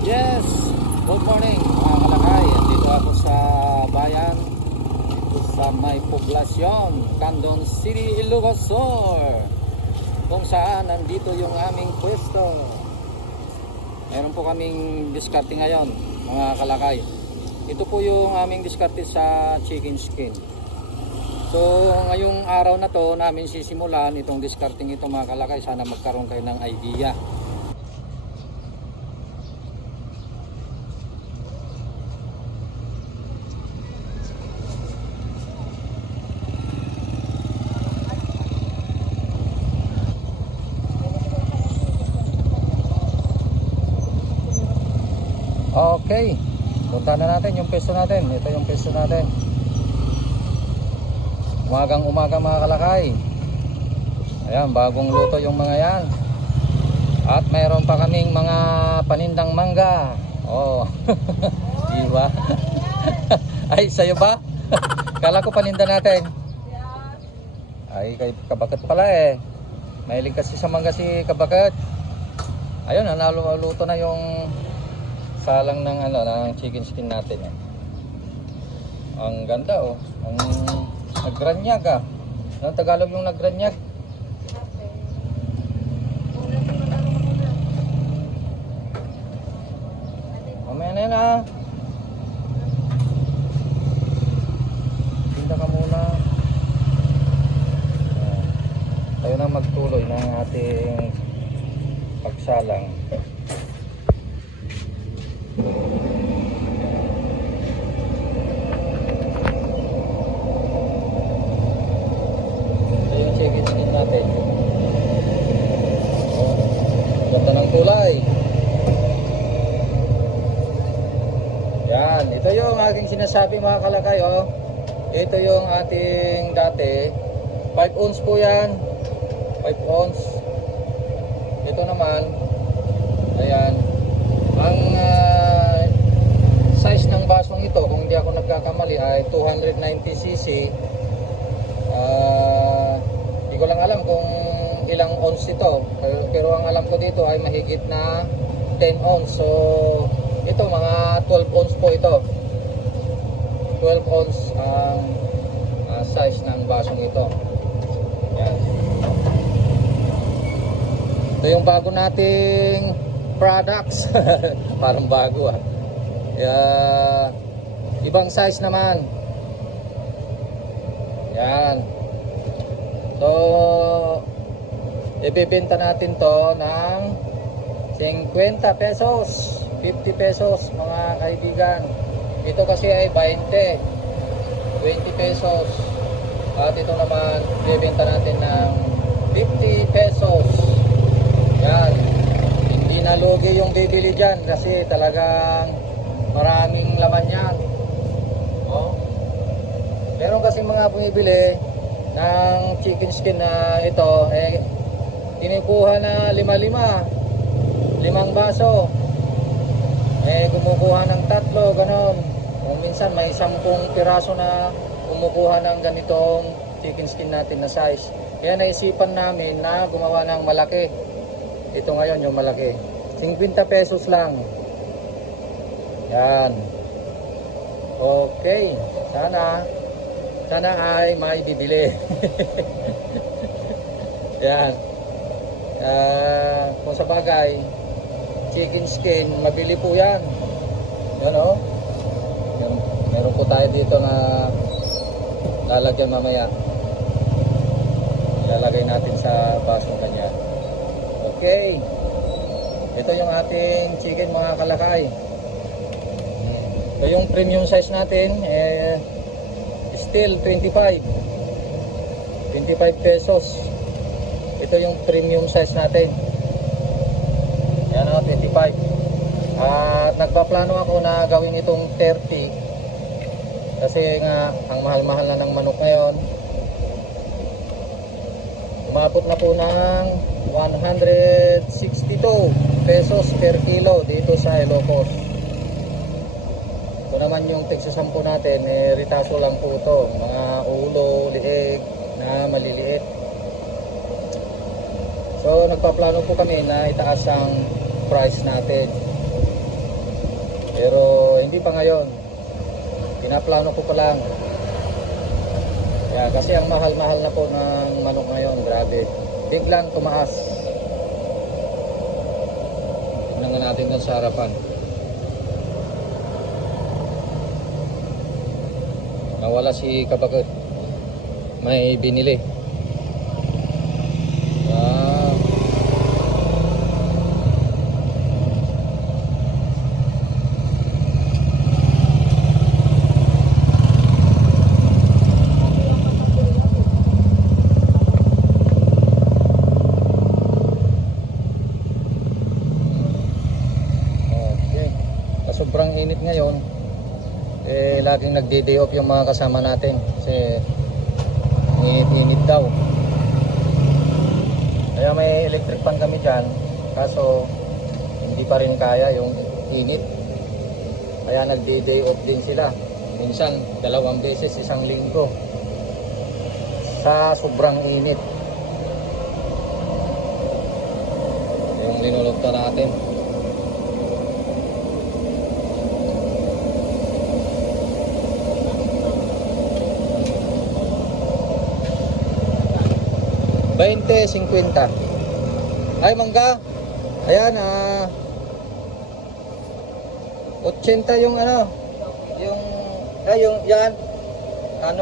Yes, good morning mga kalakay. Dito ako sa bayan, dito sa may poblasyon, Candon City, Ilocos Sur, kung saan nandito yung aming pwesto. Meron po kaming diskarte ngayon mga kalakay. Ito po yung aming diskarte sa chicken skin. So ngayong araw na to namin sisimulan itong discarding ito mga kalakay. Sana magkaroon kayo ng idea. Okay, punta na natin yung peso natin. Ito yung peso natin. Umagang umaga mga kalakay. Ayan, bagong luto yung mga yan. At mayroon pa kaming mga panindang mangga. Oh, diba? Ay, sa'yo ba? Kala ko paninda natin. Ay, kay Kabakat pala eh. Mahilig kasi sa mangga si Kabakat. Ayun, naluto na yung salang ng ng chicken skin natin yan. Ang ganda oh. Ang nagranyag ah. Anong Tagalog yung nagranyag? Mamaya na yan ah. Tinda ka muna. Tayo na magtuloy ng ating pagsalang. Ito yung chicken skin natin. Oh, ganda ng kulay. Yan, ito yung aking sinasabi mga kalakay oh. Ito yung ating dati 5 ounce po yan. 5 ounce. Ito naman ayan. Ang size ng basong ito, kung hindi ako nagkakamali, ay 290cc. Hindi ko lang alam kung ilang ounce ito. Pero ang alam ko dito ay mahigit na 10 ounce. So, ito mga 12 ounce po ito. 12 ounce ang size ng basong ito. Yan. Ito yung bago nating products. Parang bago ah. Ibang size naman. Yan. So ibebenta natin to ng 50 pesos, 50 pesos mga kaibigan. Ito kasi ay 20 pesos. At ito naman ibebenta natin ng 50 pesos. Yan. Hindi na lugi yung bibili dyan kasi talagang maraming laman yan. Oh. Meron kasi mga bumibili ng chicken skin na ito eh kinukuha na 5 baso. Eh kumukuha ng 3 ganon. Kung minsan may 10 piraso na kumukuha ng ganitong chicken skin natin na size. Kaya naisipan namin na gumawa ng malaki. Ito ngayon yung malaki. 50 pesos lang. Yan. Okay. Sana ay may bibili. Yan. Kung sa bagay, chicken skin, mabili po yan. Yan o. Yan. Meron po tayo dito na lalagyan mamaya. Ilalagay natin sa basong kanya. Okay. Ito yung ating chicken mga kalakay. So yung premium size natin still 25 pesos. Ito yung premium size natin. Yan o, 25. At nagpaplano ako na gawin itong 30 kasi nga ang mahal-mahal na ng manok ngayon. Umabot na po ng 162 pesos per kilo dito sa Ilocos. Ito naman yung tigsa 10 natin, ritaso lang po ito. Mga ulo, liig na maliliit. So nagpaplano po kami na itaas ang price natin. Pero hindi pa ngayon. Pinaplano ko pa lang. Kaya kasi ang mahal-mahal na po ng manok ngayon, grabe. Biglang tumaas. Tignan nga natin doon sa harapan. Nawala si Kabagot. May binili. Wow. Okay. Sobrang init ngayon. Laging nagde-day off yung mga kasama natin kasi init-init daw. Kaya may electric fan kami dyan, kaso hindi pa rin kaya yung init. Kaya nagde-day off din sila. Minsan 2 beses isang linggo sa sobrang init. Yung linulugta natin. $20.50. Ay, mangga. Ayan, 80 yung ano, yung yan, 300.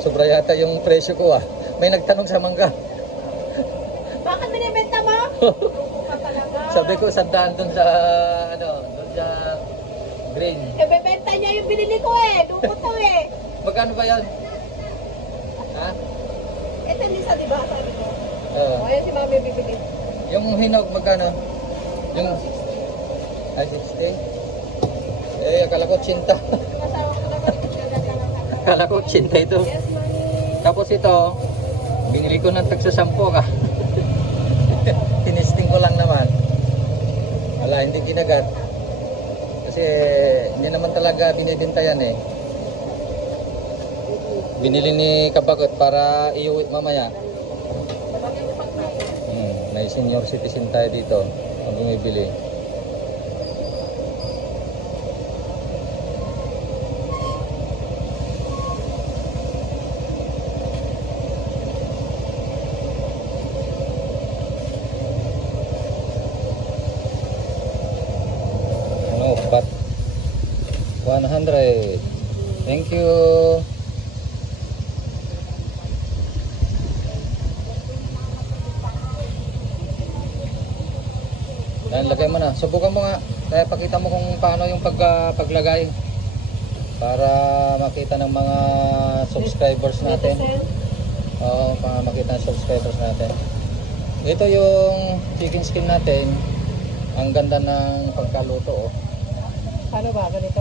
Sobra yata yung presyo ko May nagtanong sa mangga. Bakit binibenta mo? Sabi ko 100 dun sa dun sa green. Bebenta niya yung binili ko Luko to Magkano ba yan? Ha? Ito Lisa, di ba? Sabi ko. Oo. Ayan si Mami bibili. Yung hinog magkano? Yung 60. Akala ko 80. Kasama ko na balik agad lang ang Akala ko 80 ito. Yes, Mami. Tapos ito, binili ko ng tagsa 10 ka. Tinisting ko lang naman. Wala, hindi kinagat. Kasi hindi naman talaga binibenta yan Binili ni Kabagot para iuwi mamaya. May senior citizen tayo dito ang bumibili. But 100. Thank you. Yan, lagay mo na. Subukan mo nga. Kaya pakita mo kung paano yung paglagay para makita ng mga subscribers natin. Oo, para makita ng subscribers natin. Ito yung chicken skin natin. Ang ganda ng pagkaluto Paano ba? Ganito?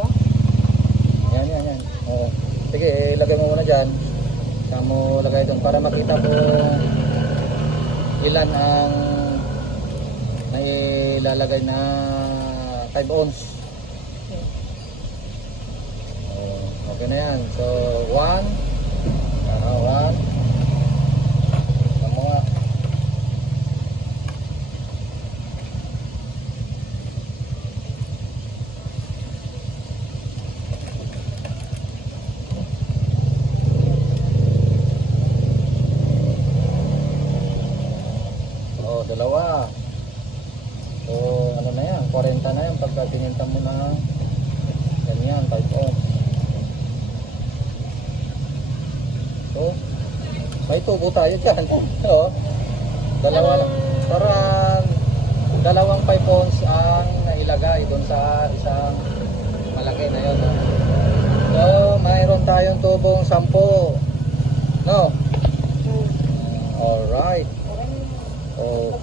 Yan. Sige, ilagay mo muna dyan. Saka mo lagay doon para makita ko ilan ang nailalagay na 5 ounce. Okay na yan. So, 1. Tama nga. Dalawa. So, ano na yan? 40 na yan pagka tininta mo na ganyan, 5 ounce. So, may tubo tayo dyan. So, dalawa lang. Parang dalawang 5 ounce ang nailagay doon sa isang malaki na yun. So, mayroon tayong tubong 10. No? Alright.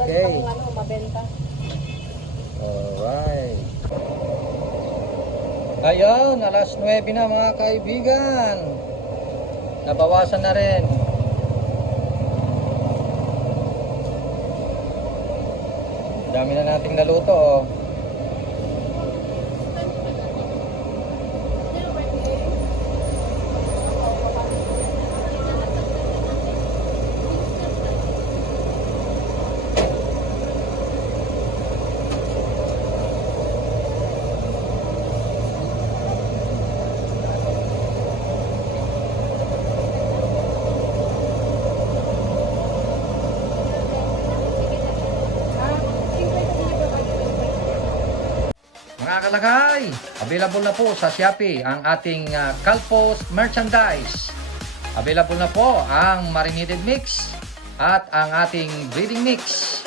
Okay. Mabenta. Alright. Ayun, alas 9 na mga kaibigan. Nabawasan na rin. Dami na nating naluto Mga kalakay, available na po sa Shopee ang ating Calpos merchandise. Available na po ang marinated mix at ang ating breeding mix.